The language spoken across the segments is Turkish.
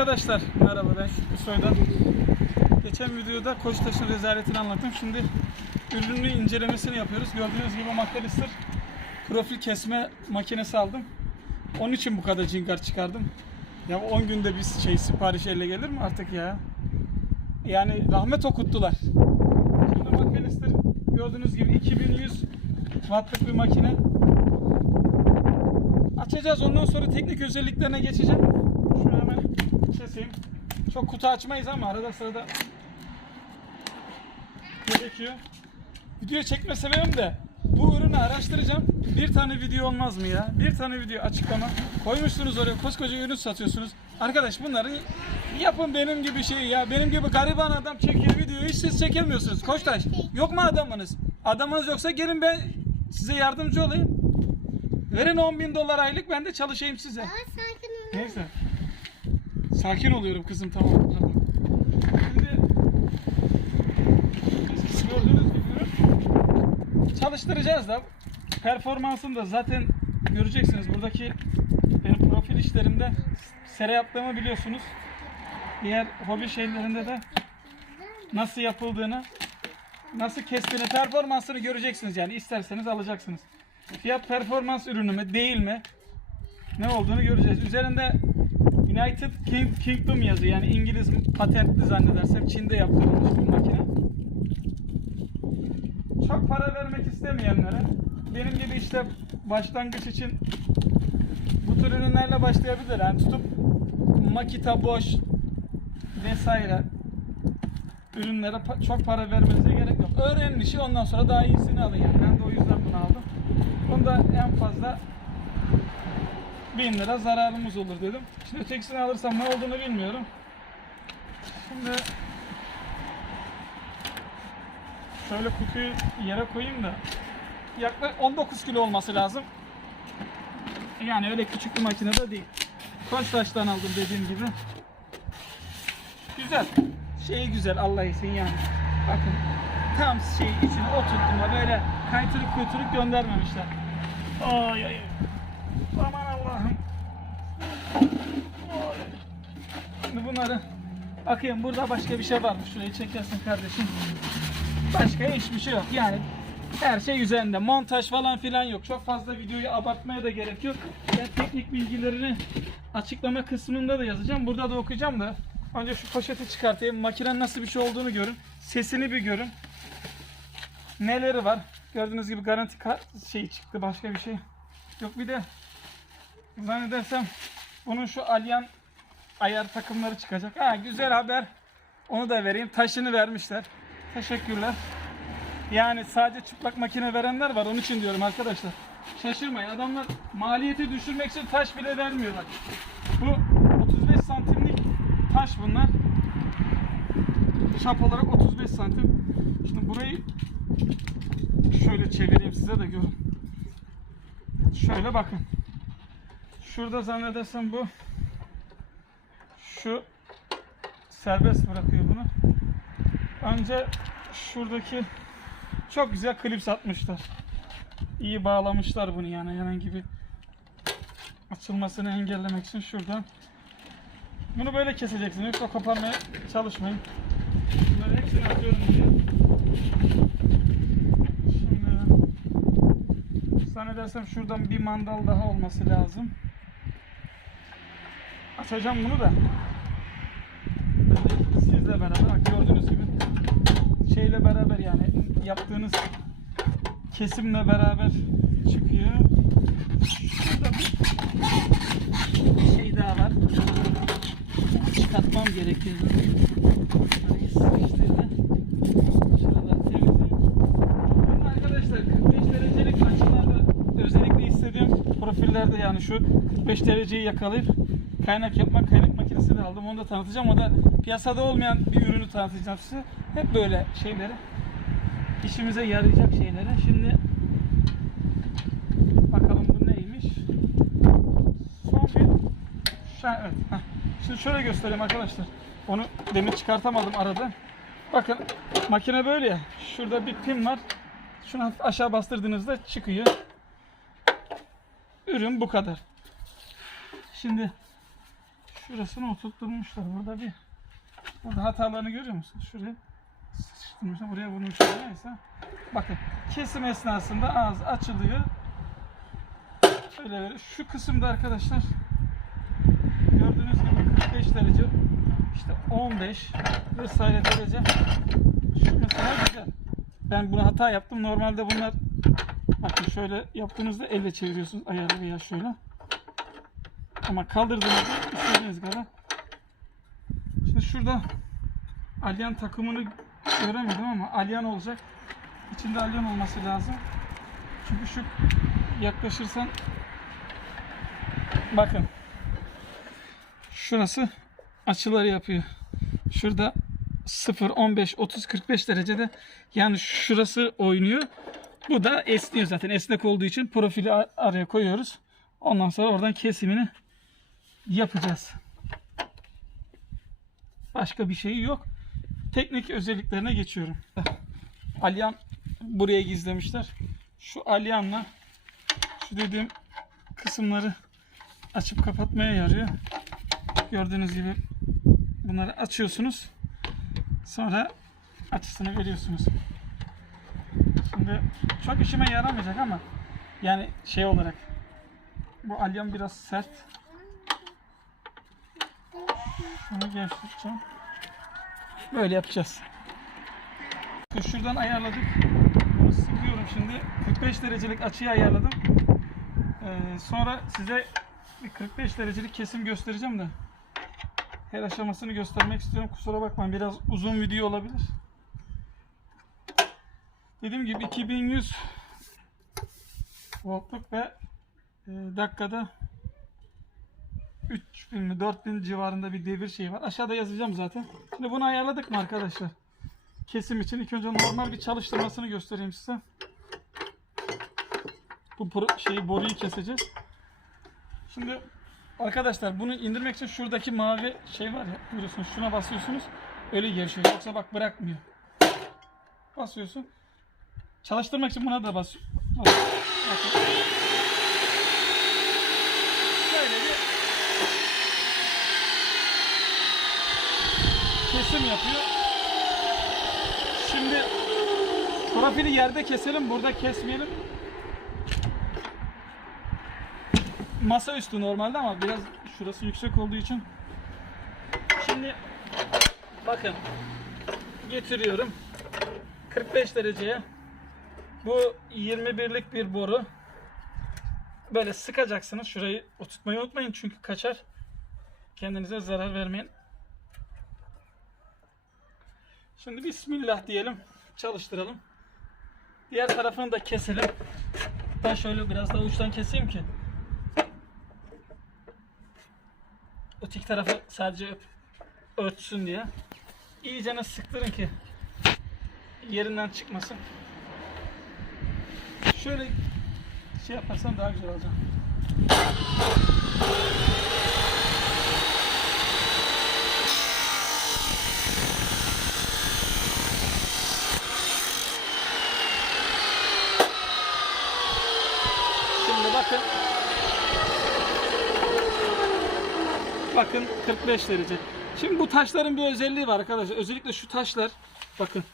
Arkadaşlar merhaba ben Şükrü Soydan. Geçen videoda Koçtaş'ın rezaletini anlattım. Şimdi ürünün incelemesini yapıyoruz. Gördüğünüz gibi McAllister profil kesme makinesi aldım. Onun için bu kadar cingar çıkardım. Ya 10 günde bir şey sipariş elle gelir mi artık ya? Yani rahmet okuttular. Şimdi McAllister gördüğünüz gibi 2100 wattlık bir makine. Açacağız ondan sonra teknik özelliklerine geçeceğim. Şunu hemen keseyim. Çok kutu açmayız ama arada sırada gerekiyor. Video çekme sebebim de bu ürünü araştıracağım. Bir tane video olmaz mı ya? Bir tane video açıklama. Koymuşsunuz oraya koskoca ürün satıyorsunuz. Arkadaş bunları yapın benim gibi şey ya. Benim gibi gariban adam çekiyor videoyu. Hiç siz çekemiyorsunuz. Koçtaş yok mu adamınız? Adamınız yoksa gelin ben size yardımcı olayım. Verin 10 bin dolar aylık ben de çalışayım size. Neyse. Sakin oluyorum kızım tamam. Pardon. Şimdi gördüğünüz gibi çalıştıracağız da performansını da zaten göreceksiniz. Buradaki benim profil işlerimde sere yaptığımı biliyorsunuz. Diğer hobi şeylerinde de nasıl yapıldığını nasıl kestiğini performansını göreceksiniz yani isterseniz alacaksınız. Fiyat performans ürünü mü değil mi? ne olduğunu göreceğiz. Üzerinde United King- Kingdom yazıyor. Yani İngiliz patentli zannedersem Çin'de yaptırılmış bu makine. Çok para vermek istemeyenlere benim gibi işte başlangıç için bu tür ürünlerle başlayabilir. Yani tutup Makita Bosch vesaire ürünlere çok para vermenize gerek yok. Öğrenin ondan sonra daha iyisini alın yani. Ben de o yüzden bunu aldım. Bunda en fazla 1000 lira zararımız olur dedim. Şimdi ötekisini alırsam ne olduğunu bilmiyorum. Şimdi şöyle kutuyu yere koyayım da yaklaşık 19 kilo olması lazım. Yani öyle küçük bir makine de değil. Koçtaş'tan aldım dediğim gibi. Güzel. Şeyi güzel Allah için yani. Bakın tam şey içine oturttum böyle kaytırık kuytırık göndermemişler. Ay ay. Aman. Şimdi bunları bakayım burada başka bir şey var mı? Şurayı çekersin kardeşim. Başka hiçbir şey yok. Yani her şey üzerinde. Montaj falan filan yok. Çok fazla videoyu abartmaya da gerek yok. Ben teknik bilgilerini açıklama kısmında da yazacağım. Burada da okuyacağım da. Önce şu poşeti çıkartayım. Makinenin nasıl bir şey olduğunu görün. Sesini bir görün. Neleri var? Gördüğünüz gibi garanti kart şeyi çıktı. Başka bir şey. Yok bir de zannedersem bunun şu alyan ayar takımları çıkacak. Ha güzel haber. Onu da vereyim. Taşını vermişler. Teşekkürler. Yani sadece çıplak makine verenler var. Onun için diyorum arkadaşlar. Şaşırmayın. Adamlar maliyeti düşürmek için taş bile vermiyorlar. Bu 35 santimlik taş bunlar. Çap olarak 35 santim. Şimdi burayı şöyle çevireyim size de görün. Şöyle bakın. Şurada zannedersem bu şu serbest bırakıyor bunu. Önce şuradaki çok güzel klips atmışlar. İyi bağlamışlar bunu yani herhangi bir açılmasını engellemek için şuradan. Bunu böyle keseceksiniz. Yoksa koparmaya çalışmayın. Bunları hepsini atıyorum diye. Şimdi zannedersem şuradan bir mandal daha olması lazım. Açacağım bunu da. Sizle beraber gördüğünüz gibi şeyle beraber yani yaptığınız kesimle beraber çıkıyor. Şurada bir şey daha var. Çıkartmam gerekiyor. Arkadaşlar 45 derecelik açılarda özellikle istediğim profillerde yani şu 45 dereceyi yakalayıp kaynak yapmak kaynak makinesi de aldım. Onu da tanıtacağım. O da piyasada olmayan bir ürünü tanıtacağım size. Hep böyle şeyleri işimize yarayacak şeyleri. Şimdi bakalım bu neymiş. Son bir Şu- evet. heh. Şimdi şöyle göstereyim arkadaşlar. Onu demin çıkartamadım arada. Bakın makine böyle ya. Şurada bir pin var. Şunu hafif aşağı bastırdığınızda çıkıyor. Ürün bu kadar. Şimdi Şurasını oturtturmuşlar. Burada bir burada hatalarını görüyor musun? Şuraya sıkıştırmışlar. Buraya vurmuşlar. Neyse. Bakın kesim esnasında ağız açılıyor. Şöyle böyle. Şu kısımda arkadaşlar gördüğünüz gibi 45 derece işte 15 vesaire derece şu mesela güzel. Ben bunu hata yaptım. Normalde bunlar bakın şöyle yaptığınızda elle çeviriyorsunuz ayarı veya şöyle. Ama kaldırdığınızda istediğiniz kadar. Şimdi şurada alyan takımını göremedim ama alyan olacak. İçinde alyan olması lazım. Çünkü şu yaklaşırsan bakın şurası açıları yapıyor. Şurada 0, 15, 30, 45 derecede yani şurası oynuyor. Bu da esniyor zaten. Esnek olduğu için profili ar- araya koyuyoruz. Ondan sonra oradan kesimini yapacağız. Başka bir şey yok. Teknik özelliklerine geçiyorum. Alyan buraya gizlemişler. Şu alyanla şu dediğim kısımları açıp kapatmaya yarıyor. Gördüğünüz gibi bunları açıyorsunuz. Sonra açısını veriyorsunuz. Şimdi çok işime yaramayacak ama yani şey olarak bu alyan biraz sert. Şunu gevşeteceğim. Böyle yapacağız. Şuradan ayarladık. Bunu sıkıyorum şimdi. 45 derecelik açıyı ayarladım. Ee, sonra size bir 45 derecelik kesim göstereceğim de her aşamasını göstermek istiyorum. Kusura bakmayın biraz uzun video olabilir. Dediğim gibi 2100 voltluk ve e, dakikada 3000 mi 4000 civarında bir devir şeyi var. Aşağıda yazacağım zaten. Şimdi bunu ayarladık mı arkadaşlar? Kesim için ilk önce normal bir çalıştırmasını göstereyim size. Bu şeyi boruyu keseceğiz. Şimdi arkadaşlar bunu indirmek için şuradaki mavi şey var ya görüyorsunuz şuna basıyorsunuz öyle gevşiyor. Yoksa bak bırakmıyor. Basıyorsun. Çalıştırmak için buna da bas. bas- Bakın. Şöyle bir kesim yapıyor. Şimdi profili yerde keselim, burada kesmeyelim. Masa üstü normalde ama biraz şurası yüksek olduğu için. Şimdi bakın getiriyorum 45 dereceye. Bu 21'lik bir boru. Böyle sıkacaksınız. Şurayı oturtmayı unutmayın çünkü kaçar. Kendinize zarar vermeyin. Şimdi bismillah diyelim. Çalıştıralım. Diğer tarafını da keselim. Ben şöyle biraz daha uçtan keseyim ki. Öteki tarafı sadece örtsün diye. İyicene sıktırın ki yerinden çıkmasın. Şöyle şey yaparsam daha güzel olacak. Şimdi bakın. Bakın 45 derece. Şimdi bu taşların bir özelliği var arkadaşlar. Özellikle şu taşlar bakın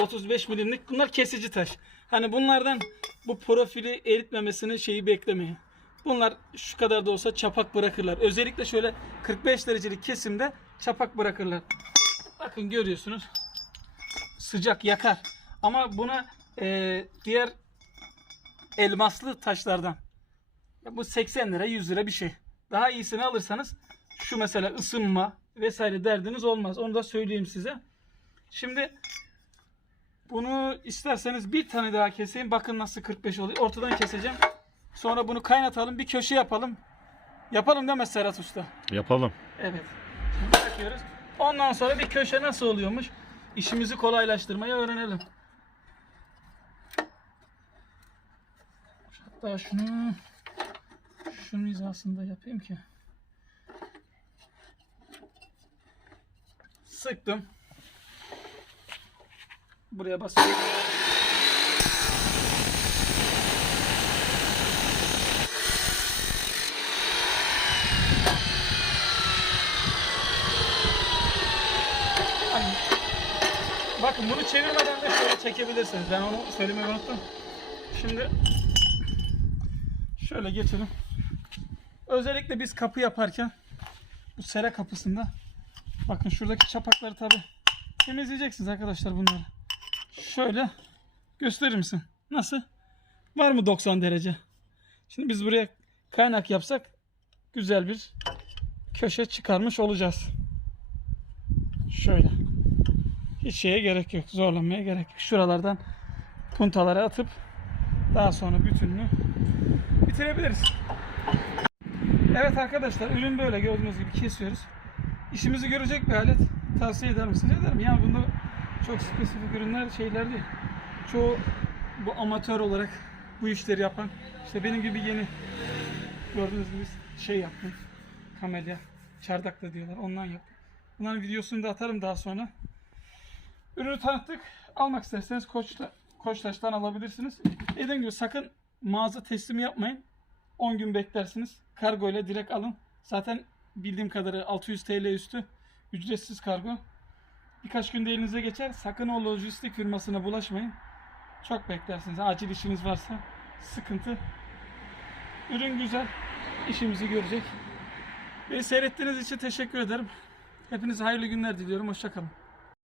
35 milimlik bunlar kesici taş. Hani bunlardan bu profili eritmemesini şeyi beklemeyin. Bunlar şu kadar da olsa çapak bırakırlar. Özellikle şöyle 45 derecelik kesimde çapak bırakırlar. Bakın görüyorsunuz. Sıcak yakar. Ama buna e, diğer elmaslı taşlardan. Bu 80 lira 100 lira bir şey. Daha iyisini alırsanız şu mesela ısınma vesaire derdiniz olmaz. Onu da söyleyeyim size. Şimdi bunu isterseniz bir tane daha keseyim. Bakın nasıl 45 oluyor. Ortadan keseceğim. Sonra bunu kaynatalım. Bir köşe yapalım. Yapalım değil mi Serhat Usta? Yapalım. Evet. Şimdi bırakıyoruz. Ondan sonra bir köşe nasıl oluyormuş? İşimizi kolaylaştırmayı öğrenelim. Hatta şunu şunun hizasında yapayım ki. sıktım. Buraya basıyorum. Hani, bakın bunu çevirmeden de şöyle çekebilirsiniz. Ben onu söylemeyi unuttum. Şimdi şöyle geçelim. Özellikle biz kapı yaparken bu sera kapısında bakın şuradaki çapakları tabi temizleyeceksiniz arkadaşlar bunları. Şöyle gösterir misin? Nasıl? Var mı 90 derece? Şimdi biz buraya kaynak yapsak güzel bir köşe çıkarmış olacağız. Şöyle. Hiç şeye gerek yok. Zorlanmaya gerek yok. Şuralardan puntaları atıp daha sonra bütününü bitirebiliriz. Evet arkadaşlar ürün böyle gördüğünüz gibi kesiyoruz. İşimizi görecek bir alet tavsiye eder misiniz? Ederim. Yani bunda çok spesifik ürünler şeyler değil. Çoğu bu amatör olarak bu işleri yapan işte benim gibi yeni gördüğünüz gibi şey yaptım. Kamelya, çardak da diyorlar. Ondan yaptım. Bunların videosunu da atarım daha sonra. Ürünü tanıttık. Almak isterseniz Koç'ta, Koçtaş'tan alabilirsiniz. Dediğim gibi sakın mağaza teslimi yapmayın. 10 gün beklersiniz. Kargo ile direkt alın. Zaten bildiğim kadarıyla 600 TL üstü ücretsiz kargo. Birkaç günde elinize geçer. Sakın o lojistik firmasına bulaşmayın. Çok beklersiniz. Acil işiniz varsa sıkıntı. Ürün güzel. İşimizi görecek. Ve seyrettiğiniz için teşekkür ederim. Hepinize hayırlı günler diliyorum. Hoşçakalın.